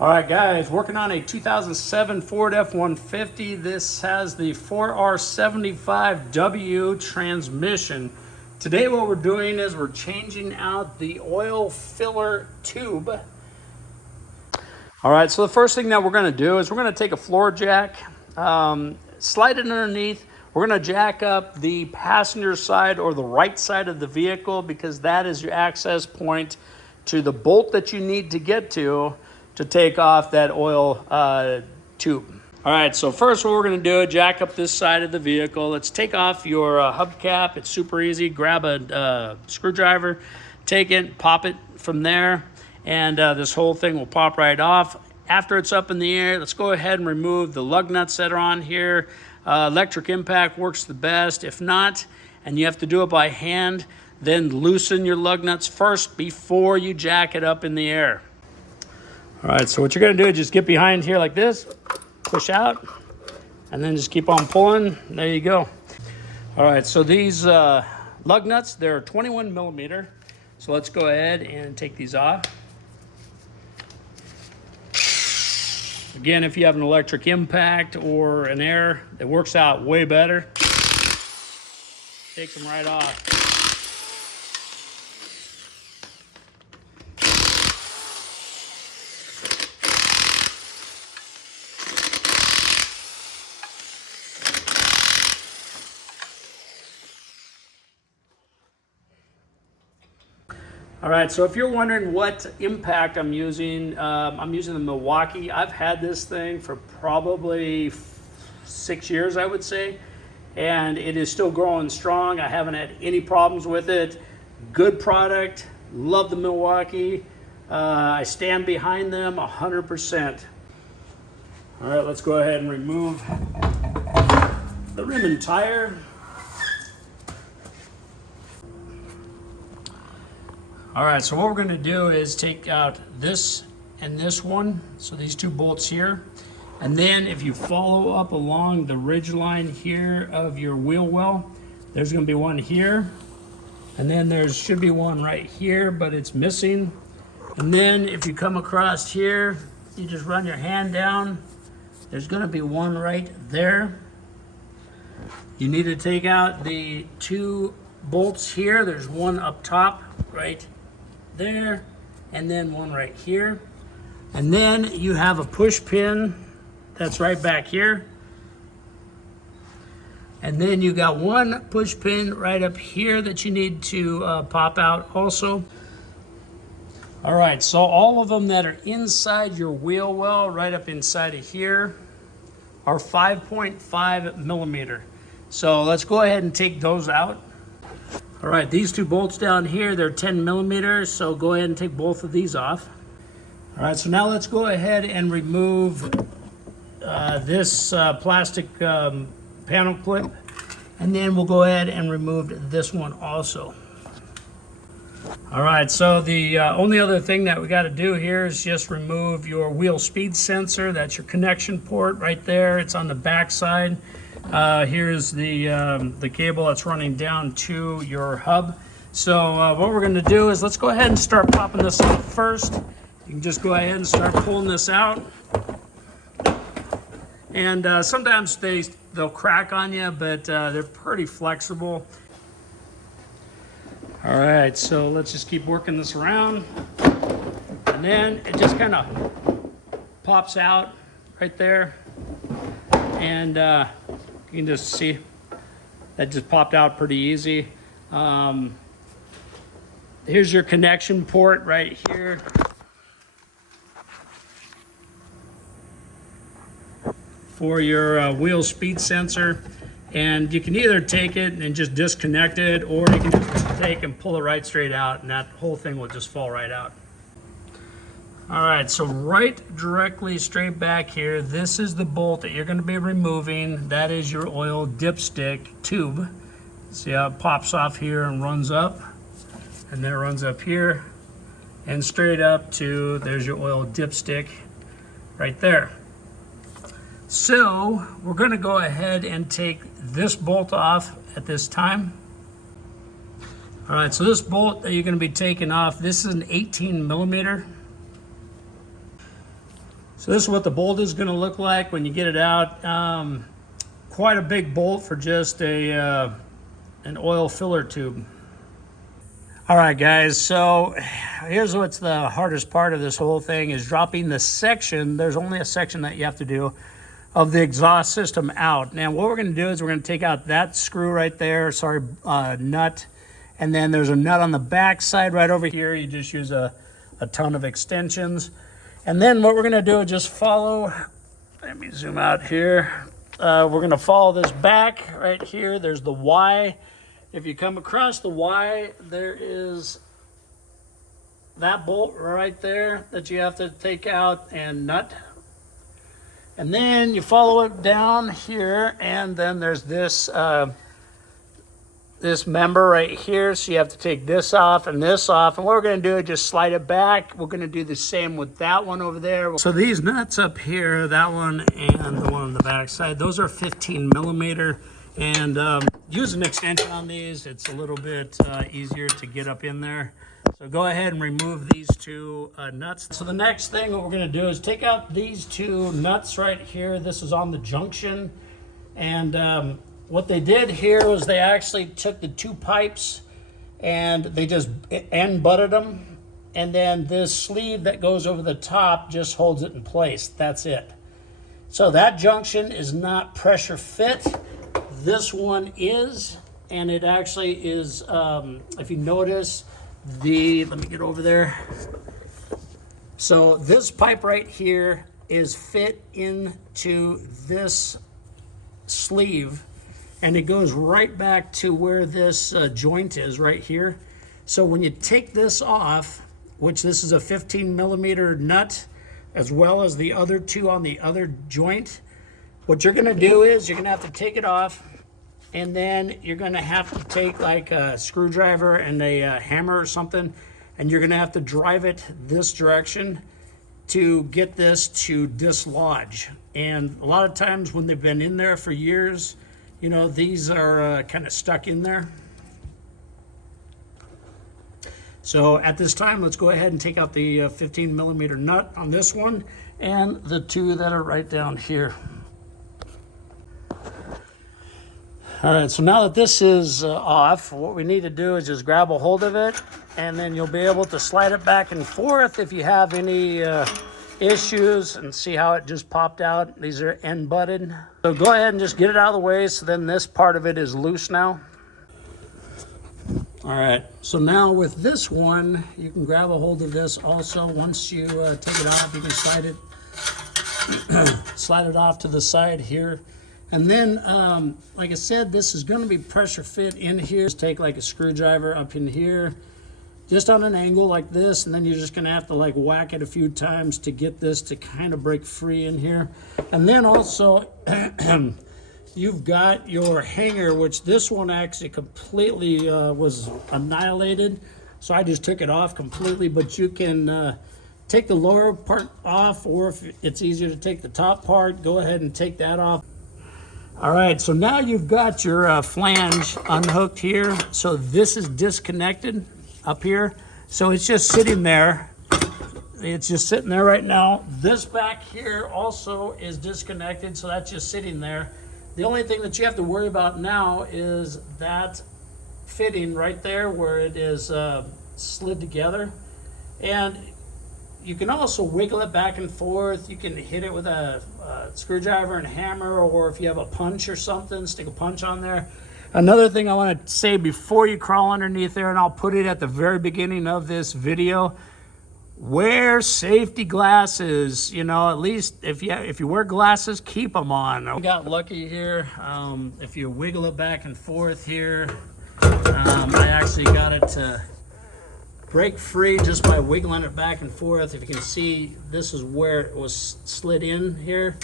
All right, guys, working on a 2007 Ford F150. This has the 4R75W transmission. Today what we're doing is we're changing out the oil filler tube. All right, so the first thing that we're gonna do is we're gonna take a floor jack, slide it underneath. We're gonna jack up the passenger side or the right side of the vehicle because that is your access point to the bolt that you need to get to take off that oil tube. All right, so first what we're gonna do is jack up this side of the vehicle. Let's take off your hubcap. It's super easy. Grab a screwdriver, take it, pop it from there, and this whole thing will pop right off. After it's up in the air, let's go ahead and remove the lug nuts that are on here. Electric impact works the best. If not, and you have to do it by hand, then loosen your lug nuts first before you jack it up in the air. All right, so what you're gonna do is just get behind here like this, push out, and then just keep on pulling. There you go. All right, so these lug nuts, they're 21 millimeter. So let's go ahead and take these off. Again, if you have an electric impact or an air, it works out way better. Take them right off. All right, so if you're wondering what impact I'm using the Milwaukee. I've had this thing for probably 6 years, I would say, and it is still growing strong. I haven't had any problems with it. Good product, love the Milwaukee. I stand behind them 100%. All right, let's go ahead and remove the rim and tire. All right, so what we're gonna do is take out this and this one, so these two bolts here. And then if you follow up along the ridge line here of your wheel well, there's gonna be one here. And then there should be one right here, but it's missing. And then if you come across here, you just run your hand down. There's gonna be one right there. You need to take out the two bolts here. There's one up top, right there, and then one right here. And then you have a push pin that's right back here. And then you got one push pin right up here that you need to pop out also. All right, so all of them that are inside your wheel well, right up inside of here, are 5.5 millimeter. So let's go ahead and take those out. All right, these two bolts down here, they're 10 millimeters, so go ahead and take both of these off. All right, so now let's go ahead and remove this plastic panel clip, and then we'll go ahead and remove this one also. All right, so the only other thing that we got to do here is just remove your wheel speed sensor. That's your connection port right there. It's on the back side. Here's the cable that's running down to your hub. So what we're going to do is let's go ahead and start popping this out first. You can just go ahead and start pulling this out. And sometimes they'll crack on you, but they're pretty flexible. All right, so let's just keep working this around. And then it just kind of pops out right there. And you can just see that just popped out pretty easy. Here's your connection port right here. For your wheel speed sensor. And you can either take it and just disconnect it, or you can just take and pull it right straight out, and that whole thing will just fall right out. All right, so right directly straight back here, this is the bolt that you're going to be removing. That is your oil dipstick tube. See how it pops off here and runs up, and then it runs up here and straight up to, there's your oil dipstick right there. So we're going to go ahead and take this bolt off at this time. All right, so this bolt that you're going to be taking off, this is an 18 millimeter. So this is what the bolt is going to look like when you get it out. Quite a big bolt for just an oil filler tube. All right, guys, so here's what's the hardest part of this whole thing is dropping the section. There's only a section that you have to do of the exhaust system out. Now, what we're going to do is we're going to take out that screw right there, nut, and then there's a nut on the back side right over here. You just use a ton of extensions. And then what we're going to do is just follow, let me zoom out here. We're going to follow this back right here. There's the Y. If you come across the Y, there is that bolt right there that you have to take out and nut. And then you follow it down here, and then there's this this member right here. So you have to take this off and this off. And what we're going to do is just slide it back. We're going to do the same with that one over there. So these nuts up here, that one and the one on the back side, those are 15 millimeter. And use an extension on these. It's a little bit easier to get up in there. So go ahead and remove these two nuts. So the next thing what we're going to do is take out these two nuts right here. This is on the junction. And what they did here was they actually took the two pipes and they just end butted them. And then this sleeve that goes over the top just holds it in place. That's it. So that junction is not pressure fit. This one is, and it actually is, if you notice, let me get over there. So this pipe right here is fit into this sleeve, and it goes right back to where this joint is right here. So when you take this off, which this is a 15 millimeter nut, as well as the other two on the other joint, what you're gonna do is you're gonna have to take it off, and then you're gonna have to take like a screwdriver and a hammer or something, and you're gonna have to drive it this direction to get this to dislodge. And a lot of times when they've been in there for years, you know, these are kind of stuck in there. So at this time, let's go ahead and take out the 15 millimeter nut on this one and the two that are right down here. All right, so now that this is off, what we need to do is just grab a hold of it, and then you'll be able to slide it back and forth if you have any issues, and see how it just popped out. These are end butted. So go ahead and just get it out of the way, so then this part of it is loose now. All right, so now with this one, you can grab a hold of this also. Once you take it off, you can slide it off to the side here. And then, like I said, this is going to be pressure fit in here. Just take like a screwdriver up in here, just on an angle like this, and then you're just going to have to like whack it a few times to get this to kind of break free in here. And then also, you've got your hanger, which this one actually completely was annihilated. So I just took it off completely, but you can take the lower part off, or if it's easier to take the top part, go ahead and take that off. All right, so now you've got your flange unhooked here. So this is disconnected up here. So it's just sitting there. It's just sitting there right now. This back here also is disconnected, so that's just sitting there. The only thing that you have to worry about now is that fitting right there where it is slid together. And you can also wiggle it back and forth. You can hit it with a screwdriver and hammer, or if you have a punch or something, stick a punch on there. Another thing I want to say before you crawl underneath there, and I'll put it at the very beginning of this video, wear safety glasses. You know, at least if you wear glasses, keep them on. I got lucky here. If you wiggle it back and forth here, I actually got it to break free just by wiggling it back and forth. If you can see, this is where it was slid in here.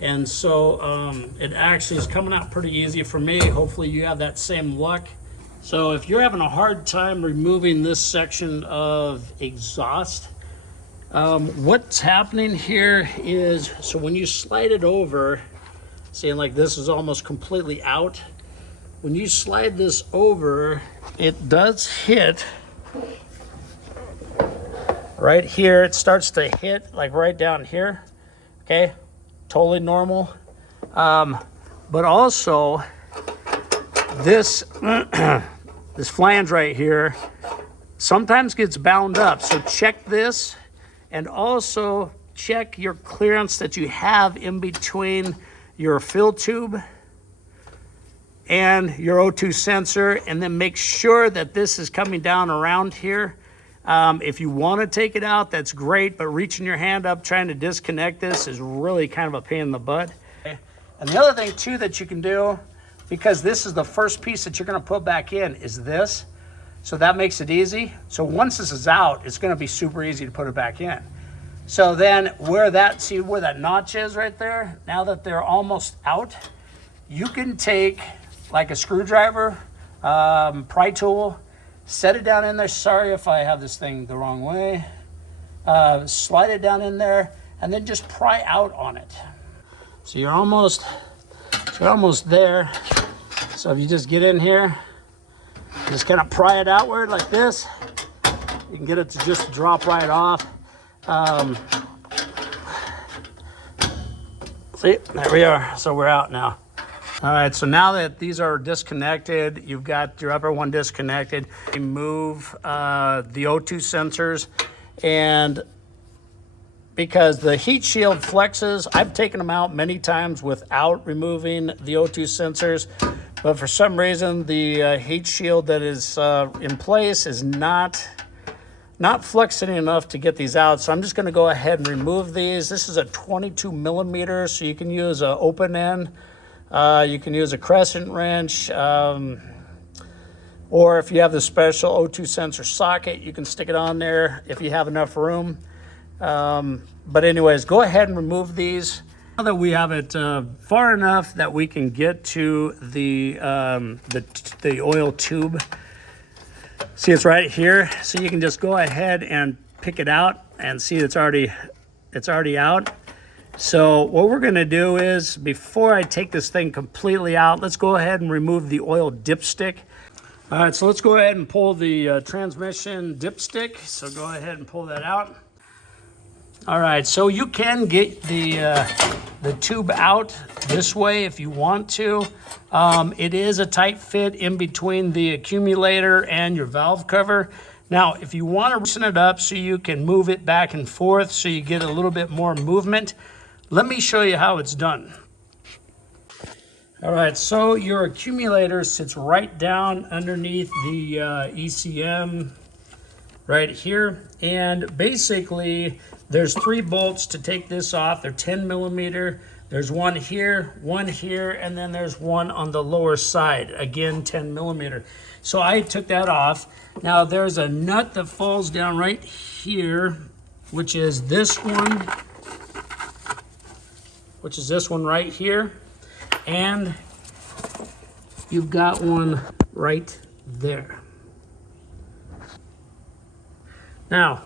And so it actually is coming out pretty easy for me. Hopefully you have that same luck. So if you're having a hard time removing this section of exhaust, what's happening here is, so when you slide it over, see, like this is almost completely out. When you slide this over, it does hit right here. It starts to hit like right down here. okay? Totally normal. But also this, this flange right here sometimes gets bound up. So check this, and also check your clearance that you have in between your fill tube and your O2 sensor, and then make sure that this is coming down around here. If you want to take it out, that's great, but reaching your hand up trying to disconnect this is really kind of a pain in the butt. And the other thing too that you can do, because this is the first piece that you're going to put back in, is this. So that makes it easy. So once this is out, it's going to be super easy to put it back in. So then see where that notch is right there? Now that they're almost out, you can take like a screwdriver, pry tool, set it down in there. Sorry if I have this thing the wrong way. Slide it down in there and then just pry out on it. So you're almost there. So if you just get in here, just kind of pry it outward like this, you can get it to just drop right off. See, there we are. So we're out now. All right, so now that these are disconnected, you've got your upper one disconnected, remove the O2 sensors, and because the heat shield flexes, I've taken them out many times without removing the O2 sensors, but for some reason the heat shield that is in place is not flexing enough to get these out. So I'm just gonna go ahead and remove these. This is a 22 millimeter, so you can use an open end, you can use a crescent wrench, or if you have the special O2 sensor socket, you can stick it on there if you have enough room. But anyways, go ahead and remove these. Now that we have it far enough that we can get to the oil tube. See, it's right here. So you can just go ahead and pick it out and see it's already out. So what we're gonna do is, before I take this thing completely out, let's go ahead and remove the oil dipstick. All right, so let's go ahead and pull the transmission dipstick. So go ahead and pull that out. All right, so you can get the tube out this way if you want to. It is a tight fit in between the accumulator and your valve cover. Now, if you want to loosen it up so you can move it back and forth so you get a little bit more movement, let me show you how it's done. All right, so your accumulator sits right down underneath the ECM right here. And basically, there's 3 bolts to take this off. They're 10 millimeter. There's one here, and then there's one on the lower side. Again, 10 millimeter. So I took that off. Now there's a nut that falls down right here, which is this one, right here. And you've got one right there. Now,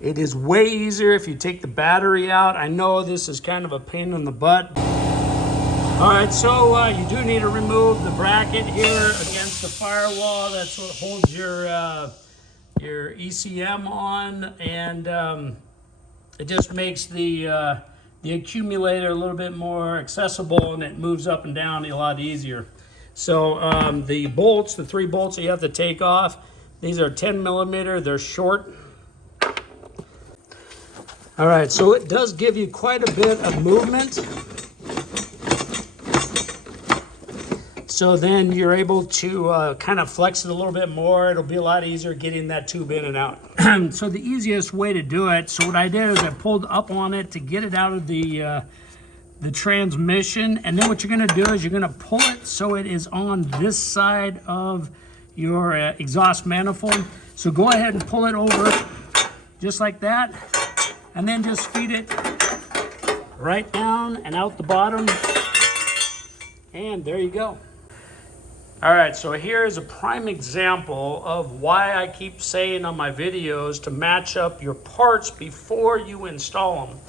it is way easier if you take the battery out. I know this is kind of a pain in the butt. All right, so you do need to remove the bracket here against the firewall. That's what holds your ECM on, and it just makes the accumulator a little bit more accessible, and it moves up and down a lot easier. So the bolts, the 3 bolts that you have to take off, these are 10 millimeter, they're short. All right, so it does give you quite a bit of movement. So then you're able to kind of flex it a little bit more. It'll be a lot easier getting that tube in and out. So the easiest way to do it, so what I did is I pulled up on it to get it out of the transmission. And then what you're gonna do is you're gonna pull it so it is on this side of your exhaust manifold. So go ahead and pull it over just like that. And then just feed it right down and out the bottom. And there you go. All right, so here is a prime example of why I keep saying on my videos to match up your parts before you install them.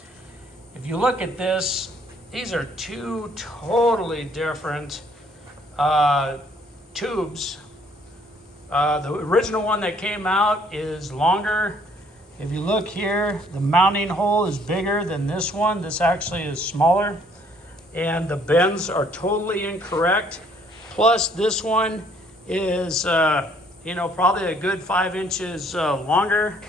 If you look at this, these are 2 totally different tubes. The original one that came out is longer, If you look here, the mounting hole is bigger than this one. This actually is smaller. And the bends are totally incorrect. Plus this one is, probably a good 5 inches longer.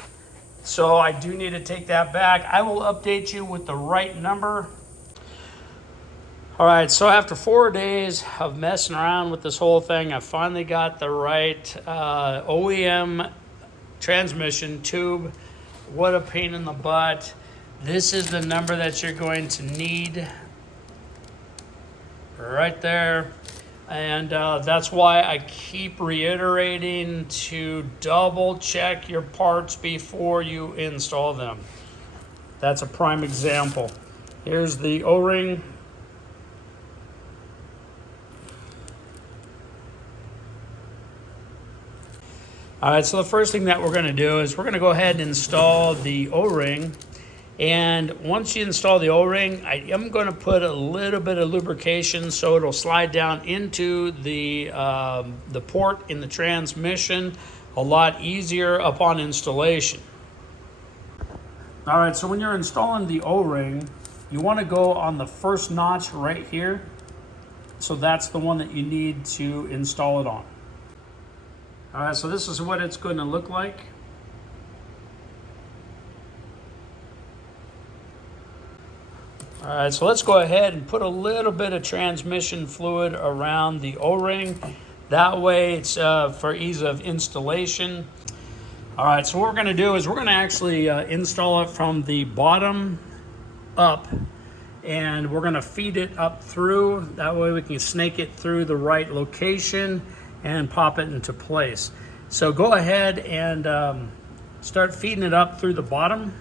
So I do need to take that back. I will update you with the right number. All right, so after 4 days of messing around with this whole thing, I finally got the right OEM transmission tube. What a pain in the butt. This is the number that you're going to need right there. And that's why I keep reiterating to double check your parts before you install them. That's a prime example. Here's the O-ring. All right, so the first thing that we're going to do is we're going to go ahead and install the O-ring. And once you install the O-ring, I am going to put a little bit of lubrication so it'll slide down into the port in the transmission a lot easier upon installation. All right, so when you're installing the O-ring, you want to go on the first notch right here. So that's the one that you need to install it on. All right, so this is what it's going to look like. All right, so let's go ahead and put a little bit of transmission fluid around the O-ring. That way it's for ease of installation. All right, so what we're gonna do is we're gonna actually install it from the bottom up, and we're gonna feed it up through. That way we can snake it through the right location and pop it into place. So go ahead and start feeding it up through the bottom.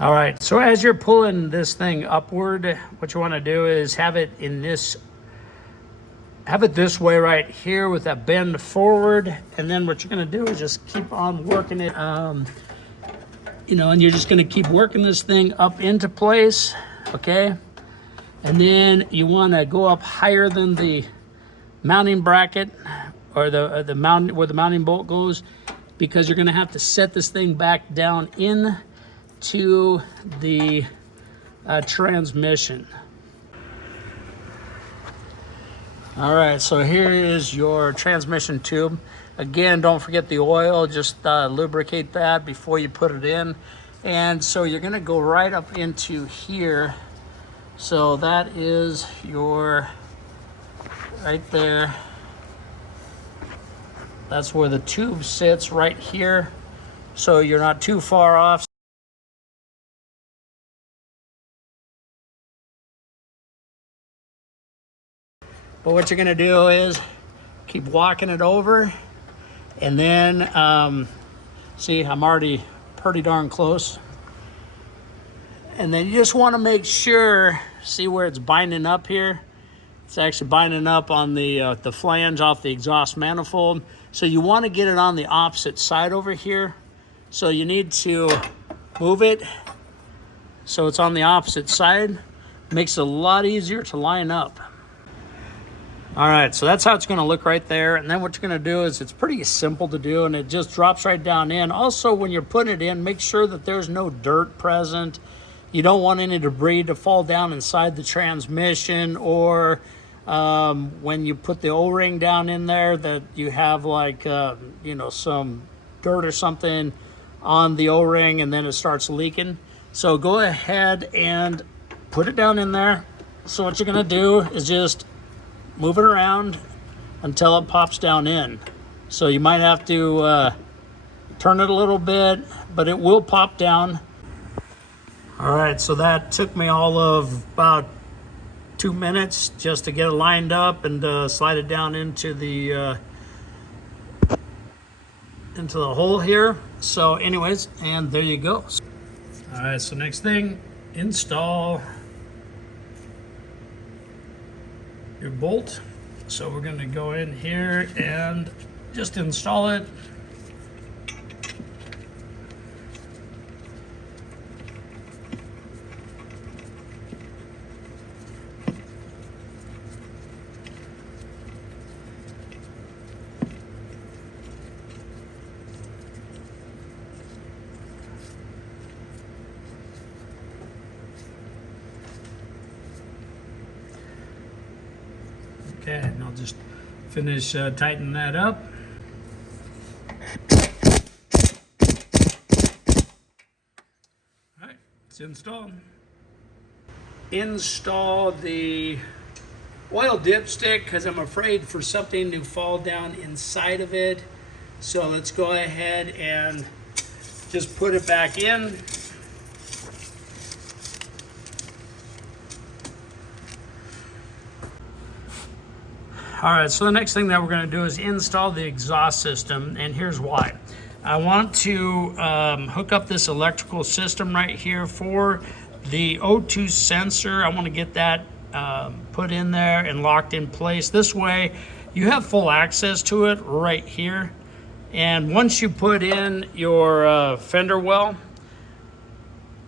All right, so as you're pulling this thing upward, what you want to do is have it this way right here with that bend forward, and then what you're going to do is just keep on working it, and you're just going to keep working this thing up into place, okay? And then you want to go up higher than the mounting bracket or the mount where the mounting bolt goes, because you're going to have to set this thing back down in to the transmission. All right, so here is your transmission tube. Again, don't forget the oil, just lubricate that before you put it in. And so you're gonna go right up into here. So that is your, right there. That's where the tube sits, right here. So you're not too far off. But what you're gonna do is keep walking it over, and then see, I'm already pretty darn close. And then you just want to make sure, see where it's binding up here? It's actually binding up on the flange off the exhaust manifold. So you want to get it on the opposite side over here. So you need to move it so it's on the opposite side. Makes it a lot easier to line up. All right, so that's how it's going to look right there. And then what you're going to do is, it's pretty simple to do, and it just drops right down in. Also, when you're putting it in, make sure that there's no dirt present. You don't want any debris to fall down inside the transmission, or when you put the O-ring down in there, that you have like, some dirt or something on the O-ring and then it starts leaking. So go ahead and put it down in there. So what you're going to do is just move it around until it pops down in. So you might have to turn it a little bit, but it will pop down. All right, so that took me all of about 2 minutes just to get it lined up and slide it down into the hole here. So anyways, and there you go. All right, so next thing, install your bolt. So we're going to go in here and just install it. Okay, and I'll just finish tightening that up. All right, it's installed. Install the oil dipstick because I'm afraid for something to fall down inside of it. So let's go ahead and just put it back in. All right, so the next thing that we're going to do is install the exhaust system, and here's why. I want to hook up this electrical system right here for the O2 sensor. I want to get that put in there and locked in place. This way you have full access to it right here. And once you put in your fender well,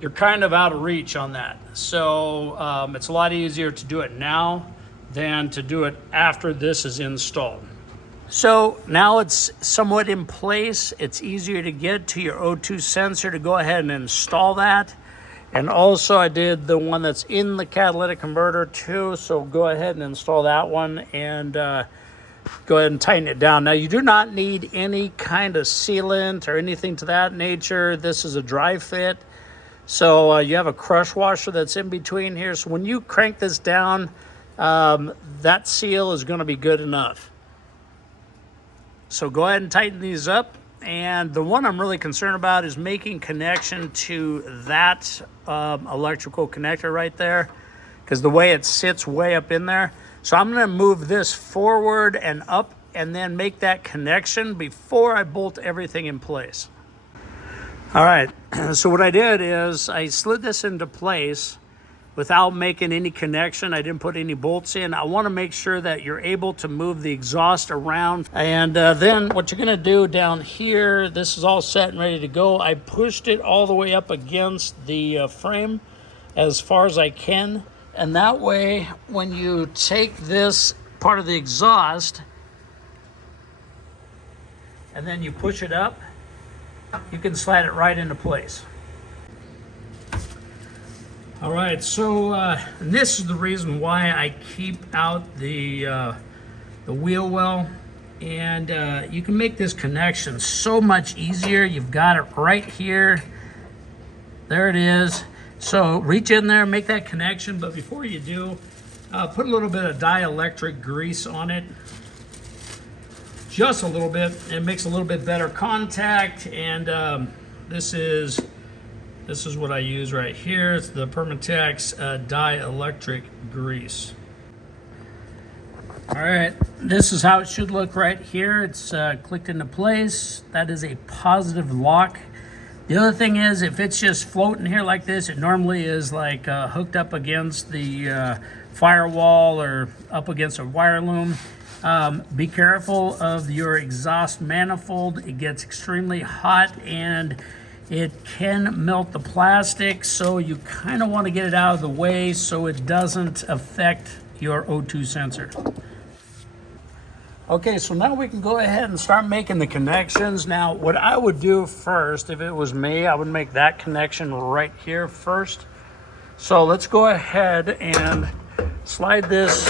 you're kind of out of reach on that. So it's a lot easier to do it now than to do it after this is installed. So now it's somewhat in place. It's easier to get to your O2 sensor to go ahead and install that. And also I did the one that's in the catalytic converter too. So go ahead and install that one and go ahead and tighten it down. Now you do not need any kind of sealant or anything to that nature. This is a dry fit. So you have a crush washer that's in between here. So when you crank this down, that seal is going to be good enough. So go ahead and tighten these up. And the one I'm really concerned about is making connection to that electrical connector right there, because the way it sits way up in there. So I'm going to move this forward and up and then make that connection before I bolt everything in place. All right, so what I did is I slid this into place without making any connection. I didn't put any bolts in. I want to make sure that you're able to move the exhaust around. And then what you're going to do down here, this is all set and ready to go. I pushed it all the way up against the frame as far as I can. And that way, when you take this part of the exhaust and then you push it up, you can slide it right into place. All right, so and this is the reason why I keep out the wheel well, and you can make this connection so much easier. You've got it right here. There it is. So reach in there, make that connection, but before you do, put a little bit of dielectric grease on it. Just a little bit. It makes a little bit better contact, and this is what I use right here. It's the Permatex dielectric grease. All right, this is how it should look right here. It's clicked into place. That is a positive lock. The other thing is, if it's just floating here like this, it normally is like hooked up against the firewall or up against a wire loom. Be careful of your exhaust manifold. It gets extremely hot and it can melt the plastic, so you kind of want to get it out of the way so it doesn't affect your O2 sensor. Okay, so now we can go ahead and start making the connections. Now, what I would do first, if it was me, I would make that connection right here first. So let's go ahead and slide this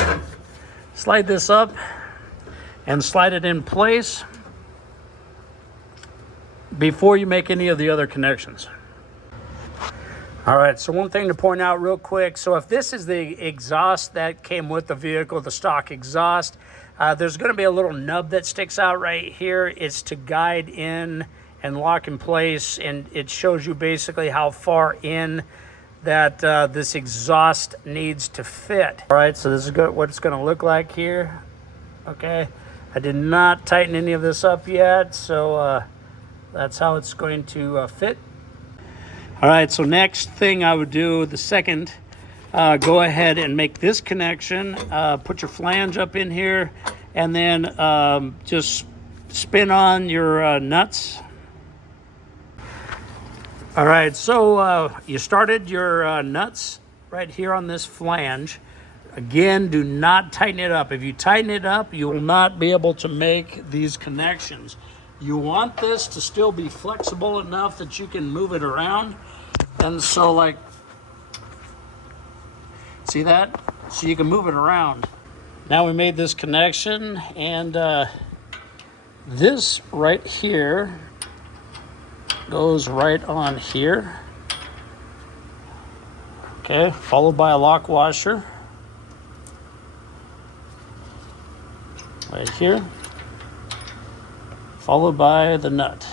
up and slide it in place before you make any of the other connections. All right, so one thing to point out real quick. So if this is the exhaust that came with the vehicle, the stock exhaust, there's going to be a little nub that sticks out right here. It's to guide in and lock in place, and it shows you basically how far in that this exhaust needs to fit. All right, so this is what it's going to look like here. Okay, I did not tighten any of this up yet, so that's how it's going to fit. All right, so next thing I would do, the second, go ahead and make this connection. Put your flange up in here, and then just spin on your nuts. All right, so you started your nuts right here on this flange. Again, do not tighten it up. If you tighten it up, you will not be able to make these connections. You want this to still be flexible enough that you can move it around. And so, like, see that? So you can move it around. Now we made this connection, and this right here goes right on here. Okay, followed by a lock washer right here, followed by the nut.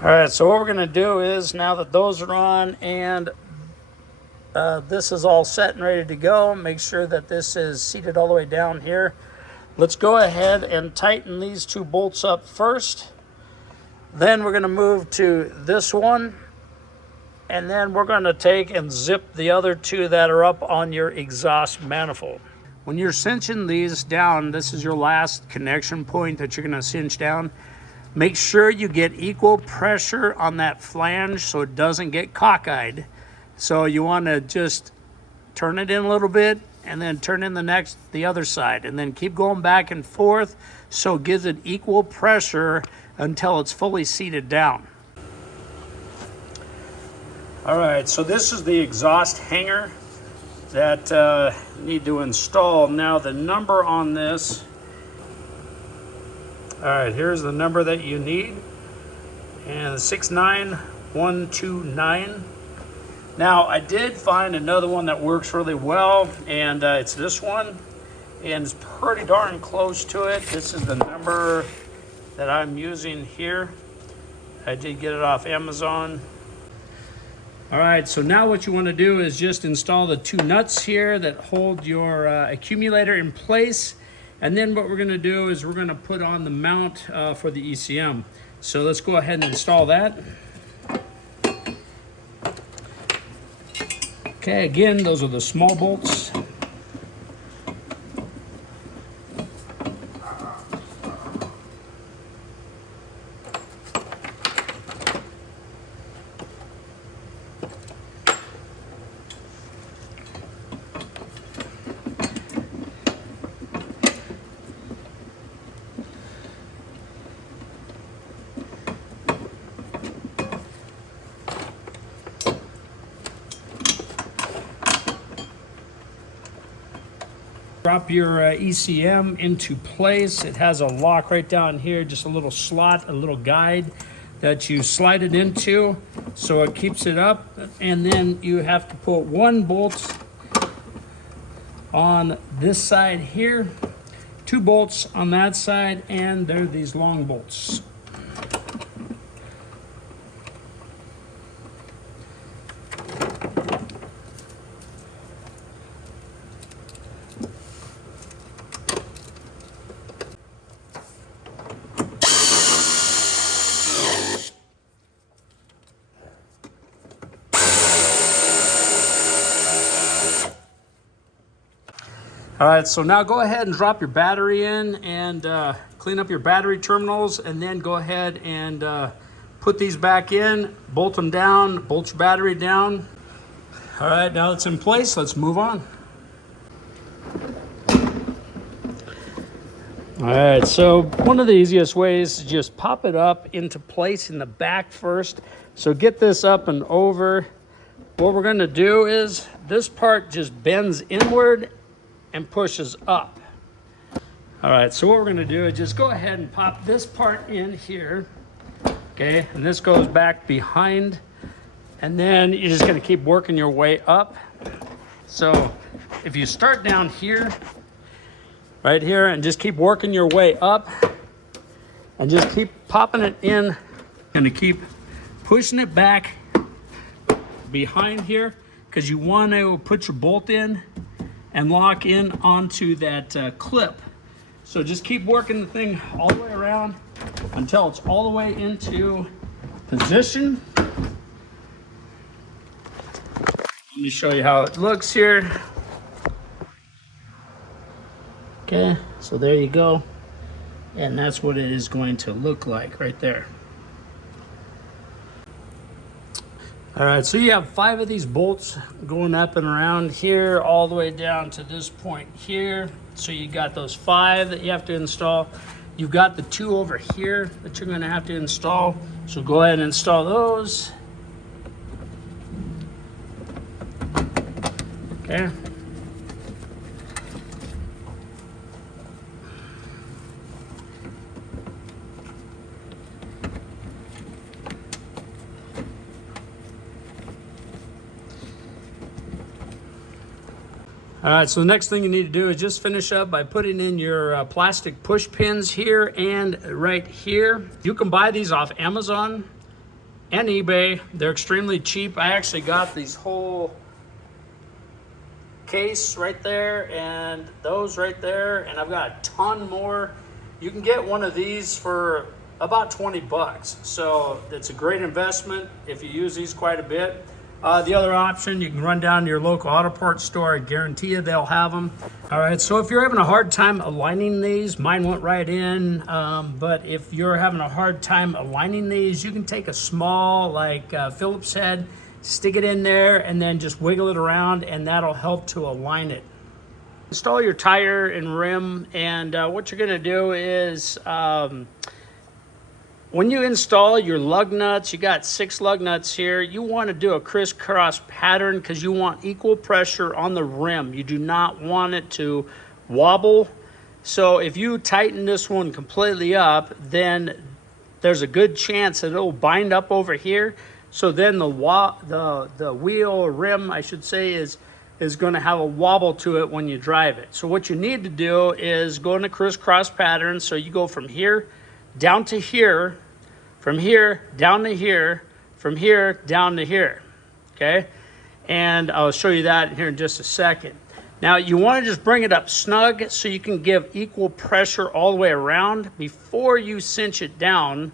All right, so what we're gonna do is, now that those are on and this is all set and ready to go, make sure that this is seated all the way down here. Let's go ahead and tighten these two bolts up first. Then we're gonna move to this one, and then we're gonna take and zip the other two that are up on your exhaust manifold. When you're cinching these down, this is your last connection point that you're gonna cinch down. Make sure you get equal pressure on that flange so it doesn't get cockeyed. So you want to just turn it in a little bit and then turn in the other side, and then keep going back and forth so it gives it equal pressure until it's fully seated down. All right, so this is the exhaust hanger that you need to install. Now the number on this, all right, here's the number that you need, and 69129. Now, I did find another one that works really well, and it's this one, and it's pretty darn close to it. This is the number that I'm using here. I did get it off Amazon. All right, so now what you want to do is just install the two nuts here that hold your accumulator in place. And then what we're going to do is we're going to put on the mount for the ECM. So let's go ahead and install that. Okay, again, those are the small bolts. Drop your ECM into place. It has a lock right down here, just a little slot, a little guide that you slide it into so it keeps it up. And then you have to put one bolt on this side here, two bolts on that side, and there are these long bolts. All right, so now go ahead and drop your battery in and clean up your battery terminals, and then go ahead and put these back in, bolt them down, bolt your battery down. All right, now it's in place, let's move on. All right, so one of the easiest ways is just pop it up into place in the back first. So get this up and over. What we're gonna do is this part just bends inward and pushes up. All right, so what we're gonna do is just go ahead and pop this part in here, okay? And this goes back behind, and then you're just gonna keep working your way up. So if you start down here, right here, and just keep working your way up, and just keep popping it in, gonna keep pushing it back behind here, because you want to put your bolt in and lock in onto that clip. So just keep working the thing all the way around until it's all the way into position. Let me show you how it looks here. Okay, so there you go. And that's what it is going to look like right there. All right, so you have 5 of these bolts going up and around here all the way down to this point here. So you got those 5 that you have to install. You've got the 2 over here that you're gonna have to install. So go ahead and install those. Okay. All right, so the next thing you need to do is just finish up by putting in your plastic push pins here and right here. You can buy these off Amazon and eBay. They're extremely cheap. I actually got these whole case right there and those right there, and I've got a ton more. You can get one of these for about 20 bucks. So it's a great investment if you use these quite a bit. The other option, you can run down to your local auto parts store. I guarantee you they'll have them. All right, so if you're having a hard time aligning these, mine went right in, but if you're having a hard time aligning these, you can take a small, like Phillips head, stick it in there, and then just wiggle it around, and that'll help to align it. Install your tire and rim, and what you're gonna do is, when you install your lug nuts, you got 6 lug nuts here, you want to do a crisscross pattern because you want equal pressure on the rim. You do not want it to wobble. So if you tighten this one completely up, then there's a good chance that it'll bind up over here. So then the wheel or rim, I should say, is going to have a wobble to it when you drive it. So what you need to do is go in a crisscross pattern. So you go from here down to here, from here down to here, from here down to here, okay? And I'll show you that here in just a second. Now you want to just bring it up snug so you can give equal pressure all the way around before you cinch it down,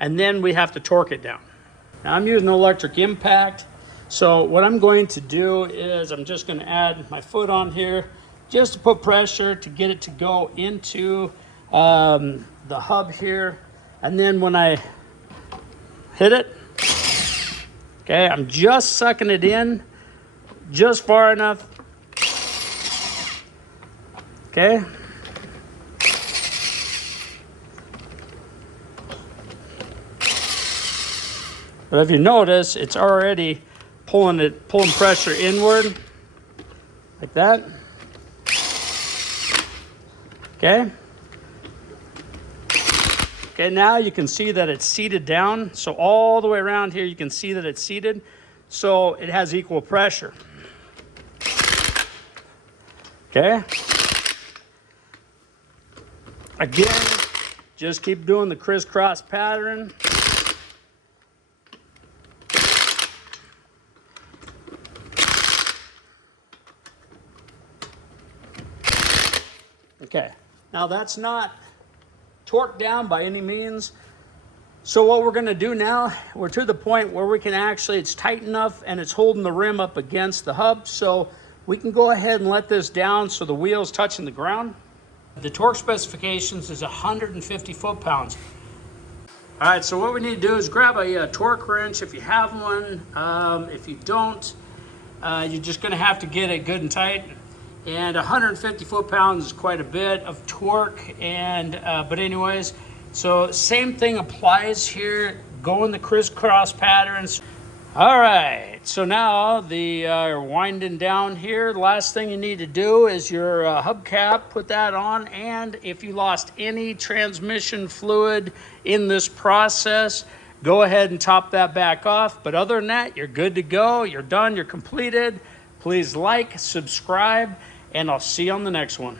and then we have to torque it down. Now I'm using electric impact, so what I'm going to do is I'm just going to add my foot on here just to put pressure to get it to go into the hub here, and then when I hit it, okay, I'm just sucking it in just far enough, okay. But if you notice, it's already pulling pressure inward like that, okay. Okay, now you can see that it's seated down. So all the way around here, you can see that it's seated. So it has equal pressure. Okay. Again, just keep doing the crisscross pattern. Okay, now that's not torqued down by any means. So what we're going to do now, we're to the point where we can actually, it's tight enough and it's holding the rim up against the hub, so we can go ahead and let this down so the wheel's touching the ground. The torque specifications is 150 foot-pounds. All right, so what we need to do is grab a torque wrench if you have one. If you don't, you're just going to have to get it good and tight. And 150 foot-pounds is quite a bit of torque. And but anyways, so same thing applies here. Go in the crisscross patterns. All right, so now you're winding down here. The last thing you need to do is your hubcap, put that on. And if you lost any transmission fluid in this process, go ahead and top that back off. But other than that, you're good to go. You're done, you're completed. Please like, subscribe, and I'll see you on the next one.